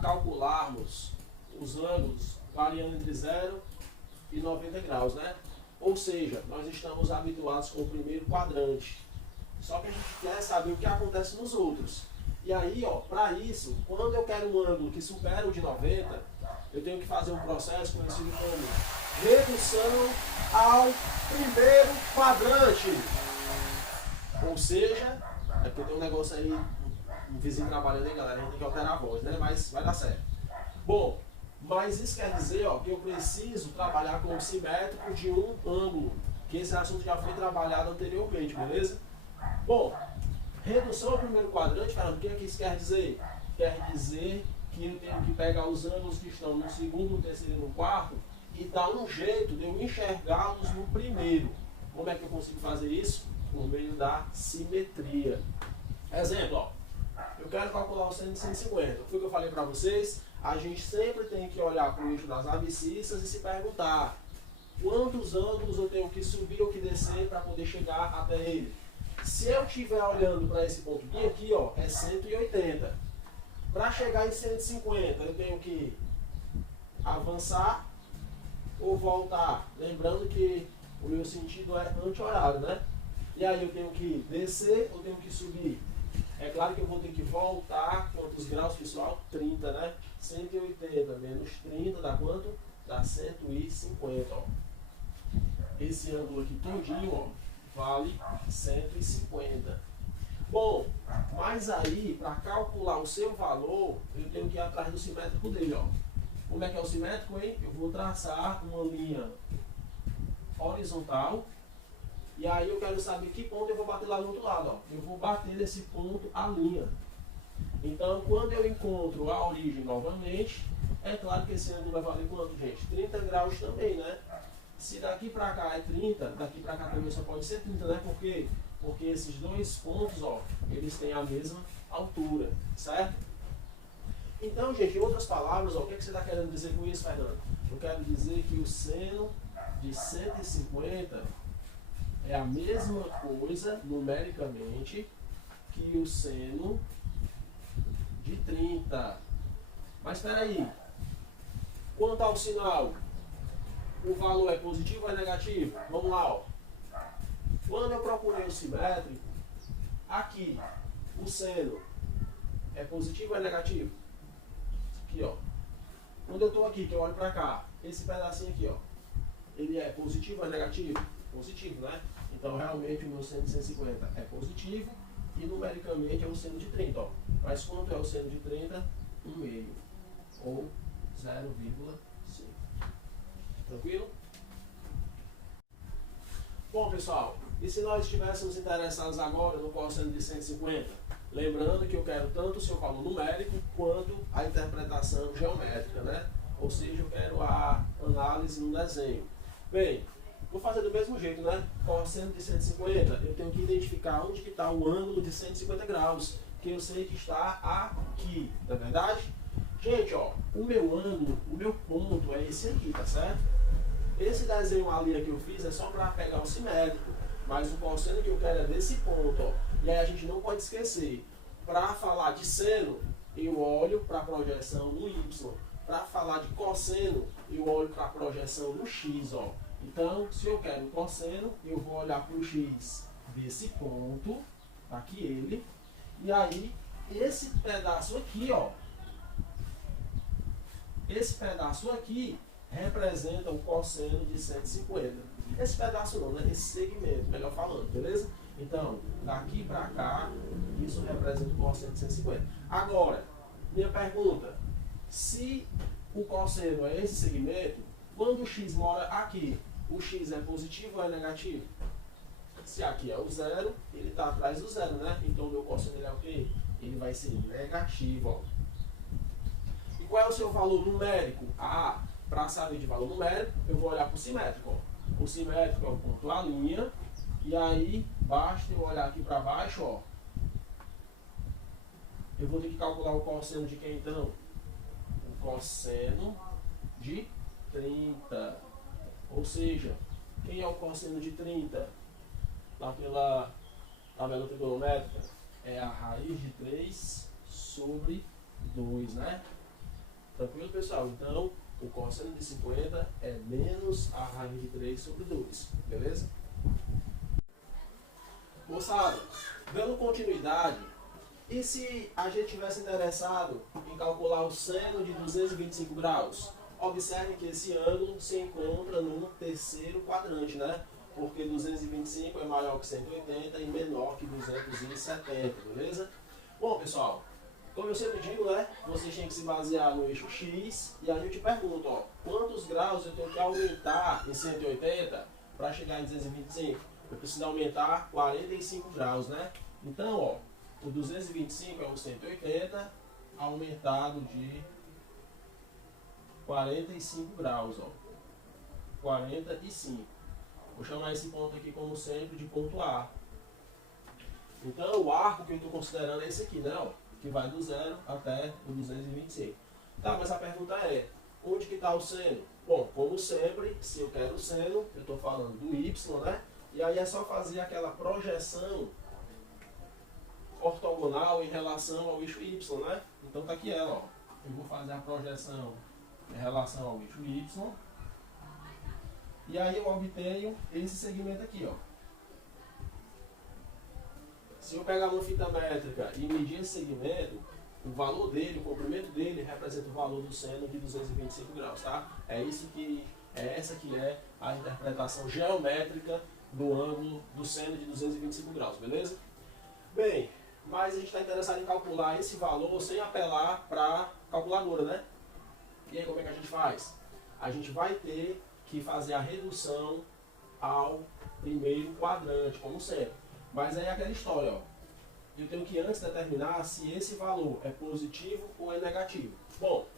calcularmos os ângulos variando entre 0 e 90 graus, né? Ou seja, nós estamos habituados com o primeiro quadrante. Só que a gente quer saber o que acontece nos outros. E aí, ó, para isso, quando eu quero um ângulo que supera o de 90, eu tenho que fazer um processo conhecido como redução ao primeiro quadrante. Ou seja, é porque tem um negócio aí, um vizinho trabalhando aí, galera, a gente tem que alterar a voz, né? Mas vai dar certo. Bom, mas isso quer dizer, ó, que eu preciso trabalhar com o simétrico de um ângulo, que esse assunto já foi trabalhado anteriormente, beleza? Bom, redução ao primeiro quadrante, cara, o que é que isso quer dizer? Quer dizer que eu tenho que pegar os ângulos que estão no segundo, no terceiro e no quarto e dar um jeito de eu enxergá-los no primeiro. Como é que eu consigo fazer isso? Por meio da simetria. Exemplo, ó, eu quero calcular o seno de 150. Foi o que eu falei para vocês. A gente sempre tem que olhar para o eixo das abscissas e se perguntar quantos ângulos eu tenho que subir ou que descer para poder chegar até ele. Se eu estiver olhando para esse ponto aqui, ó, é 180. Para chegar em 150, eu tenho que avançar ou voltar. Lembrando que o meu sentido é anti-horário, né? E aí eu tenho que descer ou tenho que subir? É claro que eu vou ter que voltar. Quantos graus, pessoal? 30, né? 180 menos 30 dá quanto? Dá 150, ó. Esse ângulo aqui todinho, ó, vale 150. Bom, mas aí, para calcular o seu valor, eu tenho que ir atrás do simétrico dele, ó. Como é que é o simétrico, hein? Eu vou traçar uma linha horizontal. E aí eu quero saber que ponto eu vou bater lá do outro lado, ó. Eu vou bater nesse ponto a linha. Então, quando eu encontro a origem novamente, é claro que esse ângulo vai valer quanto, gente? 30 graus também, né? Se daqui para cá é 30, daqui para cá também só pode ser 30, né? Por quê? Porque esses dois pontos, ó, eles têm a mesma altura, certo? Então, gente, em outras palavras, ó, o que, é que você está querendo dizer com isso, Fernando? Eu quero dizer que o seno de 150 é a mesma coisa, numericamente, que o seno de 30. Mas espera aí. Quanto ao sinal, o valor é positivo ou é negativo? Vamos lá, ó. Quando eu procurei o simétrico, aqui, o seno é positivo ou é negativo? Aqui, ó. Quando eu estou aqui, que eu olho para cá, esse pedacinho aqui, ó, ele é positivo ou é negativo? Positivo, né? Então, realmente, o meu seno de 150 é positivo e, numericamente, é o seno de 30, ó. Mas quanto é o seno de 30? 1,5 ou 0,5. Tranquilo? Bom, pessoal, e se nós estivéssemos interessados agora no cosseno de 150? Lembrando que eu quero tanto o seu valor numérico quanto a interpretação geométrica, né? Ou seja, eu quero a análise no desenho. Bem, vou fazer do mesmo jeito, né? Cosseno de 150, eu tenho que identificar onde que está o ângulo de 150 graus, que eu sei que está aqui, não é verdade? Gente, ó, o meu ângulo, o meu ponto é esse aqui, tá certo? Esse desenho ali que eu fiz é só para pegar o simétrico, mas o cosseno que eu quero é desse ponto, ó. E aí a gente não pode esquecer, para falar de seno, eu olho para a projeção no Y. Para falar de cosseno, eu olho para a projeção no X, ó. Então, se eu quero o cosseno, eu vou olhar para o X desse ponto, aqui ele, e aí esse pedaço aqui, ó, esse pedaço aqui representa o cosseno de 150. Esse pedaço não, né? Esse segmento, melhor falando, beleza? Então, daqui para cá, isso representa o cosseno de 150. Agora, minha pergunta, se o cosseno é esse segmento, quando o x mora aqui, o x é positivo ou é negativo? Se aqui é o zero, ele está atrás do zero, né? Então, o meu cosseno ele é o quê? Ele vai ser negativo, ó. E qual é o seu valor numérico? Ah, para saber de valor numérico, eu vou olhar para o simétrico, ó. O simétrico é o ponto A', e aí basta eu olhar aqui para baixo, ó. Eu vou ter que calcular o cosseno de quem então? O cosseno de 30. Ou seja, quem é o cosseno de 30? Lá pela tabela trigonométrica, é a raiz de 3 sobre 2, né? Tranquilo, pessoal? Então, o cosseno de 50 é menos a raiz de 3 sobre 2, beleza? Moçada, dando continuidade, e se a gente tivesse interessado em calcular o seno de 225 graus? Observe que esse ângulo se encontra no terceiro quadrante, né? Porque 225 é maior que 180 e menor que 270, beleza? Bom, pessoal, como eu sempre digo, né? Vocês têm que se basear no eixo X e a gente pergunta, ó, quantos graus eu tenho que aumentar em 180 para chegar em 225? Eu preciso aumentar 45 graus, né? Então, ó, o 225 é o 180 aumentado de 45 graus, ó. 45. Vou chamar esse ponto aqui, como sempre, de ponto A. Então, o arco que eu estou considerando é esse aqui, né? Ó, que vai do 0 até o 225. Tá, mas a pergunta é, onde que está o seno? Bom, como sempre, se eu quero o seno, eu estou falando do y, né? E aí é só fazer aquela projeção ortogonal em relação ao eixo y, né? Então tá aqui ela, ó. Eu vou fazer a projeção em relação ao eixo y. E aí eu obtenho esse segmento aqui, ó. Se eu pegar uma fita métrica e medir esse segmento, o valor dele, o comprimento dele, representa o valor do seno de 225 graus, tá? Essa que é a interpretação geométrica do ângulo do seno de 225 graus, beleza? Bem, mas a gente está interessado em calcular esse valor sem apelar para a calculadora, né? E aí como é que a gente faz? A gente vai ter que fazer a redução ao primeiro quadrante, como sempre. Mas aí é aquela história, ó. Eu tenho que antes determinar se esse valor é positivo ou é negativo. Bom,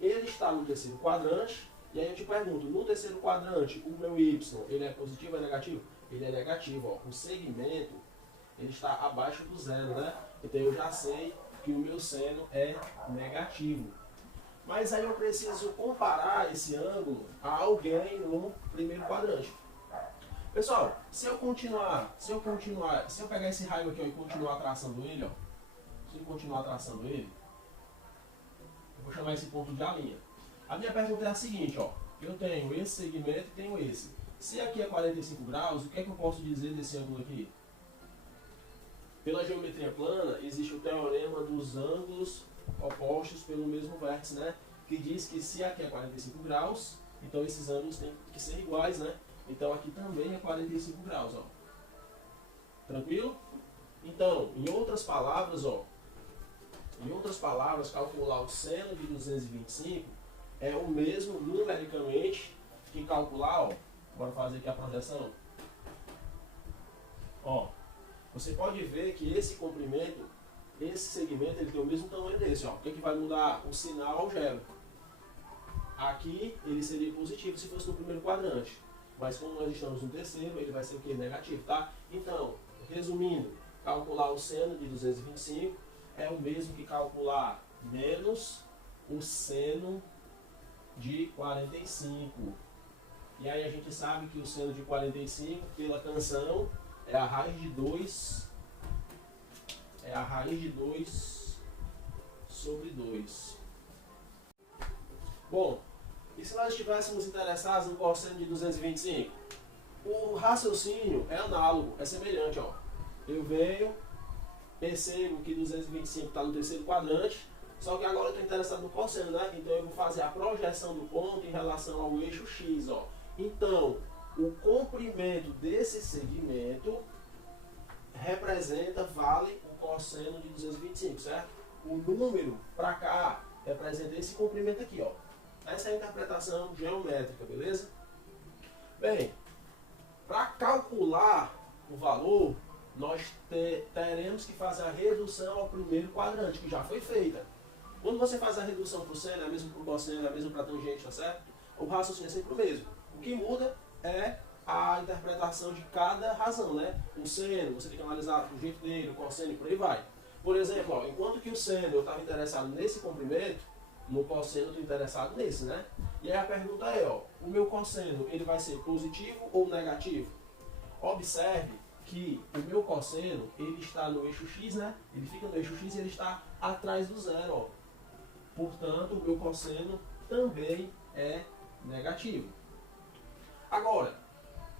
ele está no terceiro quadrante, e aí eu te pergunto, no terceiro quadrante, o meu y, ele é positivo ou é negativo? Ele é negativo, ó. O segmento, ele está abaixo do zero, né? Então eu já sei que o meu seno é negativo. Mas aí eu preciso comparar esse ângulo a alguém no primeiro quadrante. Pessoal, se eu pegar esse raio aqui, ó, e continuar traçando ele, ó, eu vou chamar esse ponto de A'. A minha pergunta é a seguinte, ó, eu tenho esse segmento e tenho esse. Se aqui é 45 graus, o que é que eu posso dizer desse ângulo aqui? Pela geometria plana, existe o teorema dos ângulos opostos pelo mesmo vértice, né? Que diz que se aqui é 45 graus, então esses ângulos têm que ser iguais, né? Então aqui também é 45 graus, ó. Tranquilo? Então, em outras palavras, calcular o seno de 225 é o mesmo numericamente que calcular, ó, bora fazer aqui a projeção. Ó, você pode ver que esse comprimento, esse segmento, ele tem o mesmo tamanho desse, ó. O que é que vai mudar? O sinal algébrico. Aqui ele seria positivo se fosse no primeiro quadrante. Mas como nós estamos no terceiro, ele vai ser o que? Negativo, tá? Então, resumindo, calcular o seno de 225 é o mesmo que calcular menos o seno de 45. E aí a gente sabe que o seno de 45, pela canção, é a raiz de 2. É a raiz de 2 sobre 2. Bom, e se nós estivéssemos interessados no cosseno de 225? O raciocínio é análogo, é semelhante, ó. Eu venho, percebo que 225 está no terceiro quadrante, só que agora eu estou interessado no cosseno, né? Então eu vou fazer a projeção do ponto em relação ao eixo X, ó. Então, o comprimento desse segmento vale o cosseno de 225, certo? O número para cá representa esse comprimento aqui, ó. Essa é a interpretação geométrica, beleza? Bem, para calcular o valor, nós teremos que fazer a redução ao primeiro quadrante, que já foi feita. Quando você faz a redução para o seno, é mesmo para o cosseno, é mesmo para a tangente, tá certo? O raciocínio é sempre o mesmo. O que muda é a interpretação de cada razão, né? O seno, você tem que analisar do jeito dele, o cosseno e por aí vai. Por exemplo, ó, enquanto que o seno eu estava interessado nesse comprimento, no cosseno eu estou interessado nesse, né? E aí a pergunta é, ó, o meu cosseno, ele vai ser positivo ou negativo? Observe que o meu cosseno, ele está no eixo X, né? Ele fica no eixo X e ele está atrás do zero, ó. Portanto, o meu cosseno também é negativo. Agora,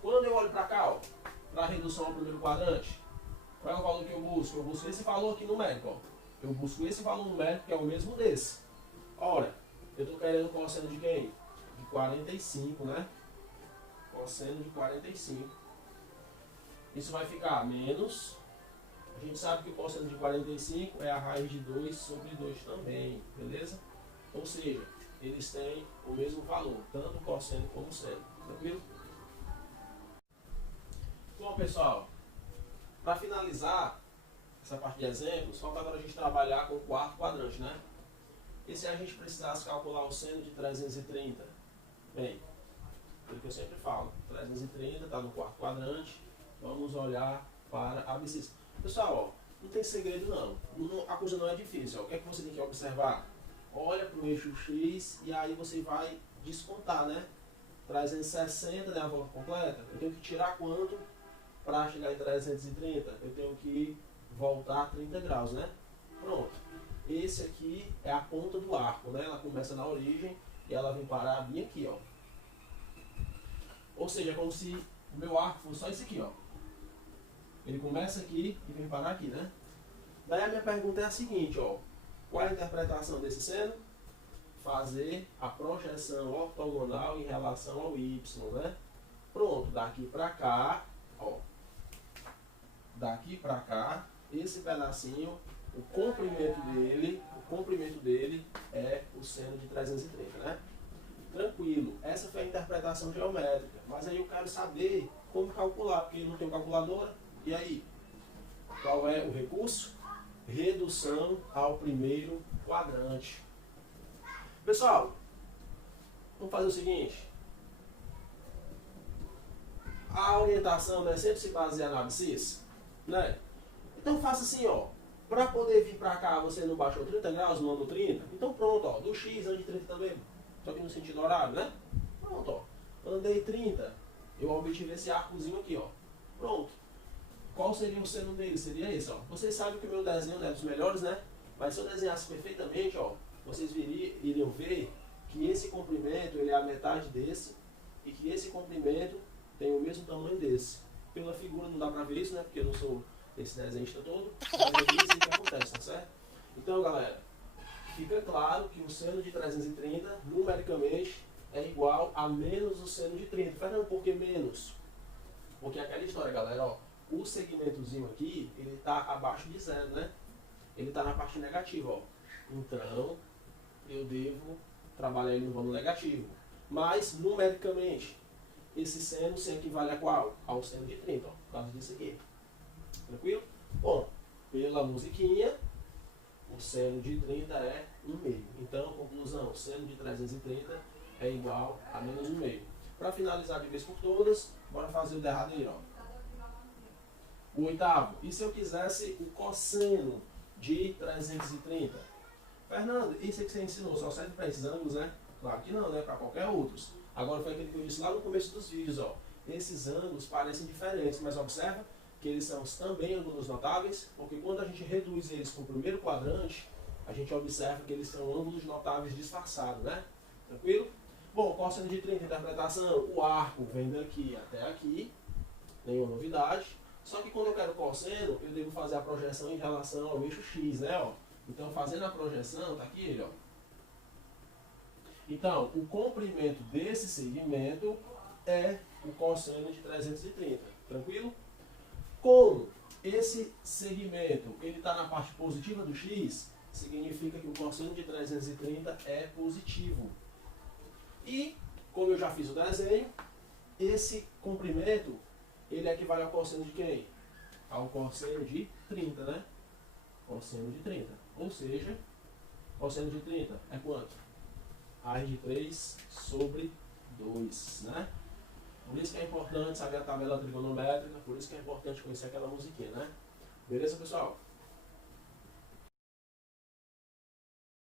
quando eu olho para cá, para a redução ao primeiro quadrante, qual é o valor que eu busco? Eu busco esse valor aqui numérico. Ó. Eu busco esse valor numérico que é o mesmo desse. Ora, eu estou querendo cosseno de quem? De 45, né? Cosseno de 45. Isso vai ficar menos. A gente sabe que o cosseno de 45 é a raiz de 2 sobre 2 também, beleza? Ou seja, eles têm o mesmo valor, tanto cosseno como seno. Tranquilo? Bom, pessoal, para finalizar essa parte de exemplos, falta agora a gente trabalhar com o quarto quadrante, né? E se a gente precisasse calcular o seno de 330? Bem, aquilo que eu sempre falo, 330 está no quarto quadrante, vamos olhar para a abscissa. Pessoal, ó, não tem segredo não, a coisa não é difícil. Ó. O que é que você tem que observar? Olha para o eixo X e aí você vai descontar, né? 360, né, a volta completa, eu tenho que tirar quanto para chegar em 330? Eu tenho que voltar 30 graus, né? Pronto. Esse aqui é a ponta do arco, né? Ela começa na origem e ela vem parar bem aqui, ó. Ou seja, é como se o meu arco fosse só esse aqui, ó. Ele começa aqui e vem parar aqui, né? Daí a minha pergunta é a seguinte, ó. Qual é a interpretação desse seno? Fazer a projeção ortogonal em relação ao y, né? Pronto, daqui para cá, ó. Daqui para cá, esse pedacinho, o comprimento dele é o seno de 330, né? Tranquilo, essa foi a interpretação geométrica, mas aí eu quero saber como calcular, porque eu não tenho calculadora. E aí, qual é o recurso? Redução ao primeiro quadrante. Pessoal, vamos fazer o seguinte. A orientação, né, sempre se baseia na abscissa, né? Então faça assim, ó. Para poder vir para cá, você não baixou 30 graus, não andou 30? Então pronto, ó. Do X ande 30 também. Só que no sentido horário, né? Pronto, ó. Andei 30. Eu obtive esse arcozinho aqui, ó. Pronto. Qual seria o seno dele? Seria esse, ó. Vocês sabem que o meu desenho não é dos melhores, né? Mas se eu desenhasse perfeitamente, ó, vocês iriam ver que esse comprimento ele é a metade desse e que esse comprimento tem o mesmo tamanho desse. Pela figura não dá pra ver isso, né? Porque eu não sou esse desenhista todo. Mas é isso que acontece, tá certo? Então, galera, fica claro que o seno de 330, numericamente, é igual a menos o seno de 30. Fernando, por que menos? Porque é aquela história, galera, ó. O segmentozinho aqui, ele está abaixo de zero, né? Ele está na parte negativa, ó. Então, eu devo trabalhar ele no valor negativo. Mas, numericamente, esse seno se equivale a qual? Ao seno de 30, ó. Por causa disso aqui. Tranquilo? Bom, pela musiquinha, o seno de 30 é 1,5. Então, conclusão, o seno de 330 é igual a menos 1,5. Para finalizar de vez por todas, bora fazer o derradeiro, ó. O oitavo, e se eu quisesse o cosseno de 330? Fernando, isso é que você ensinou, só serve para esses ângulos, né? Claro que não, né? Para qualquer outros. Agora foi aquilo que eu disse lá no começo dos vídeos, ó. Esses ângulos parecem diferentes, mas observa que eles são também ângulos notáveis, porque quando a gente reduz eles para o primeiro quadrante, a gente observa que eles são ângulos notáveis disfarçados, né? Tranquilo? Bom, cosseno de 30, interpretação, o arco vem daqui até aqui, nenhuma novidade. Só que quando eu quero cosseno, eu devo fazer a projeção em relação ao eixo X, né? Ó. Então, fazendo a projeção, tá aqui ele, ó. Então, o comprimento desse segmento é o cosseno de 330, tranquilo? Como esse segmento ele está na parte positiva do X, significa que o cosseno de 330 é positivo. E, como eu já fiz o desenho, esse comprimento ele equivale ao cosseno de quem? Ao cosseno de 30, né? Cosseno de 30. Ou seja, cosseno de 30 é quanto? Raiz de 3 sobre 2, né? Por isso que é importante saber a tabela trigonométrica, por isso que é importante conhecer aquela musiquinha, né? Beleza, pessoal?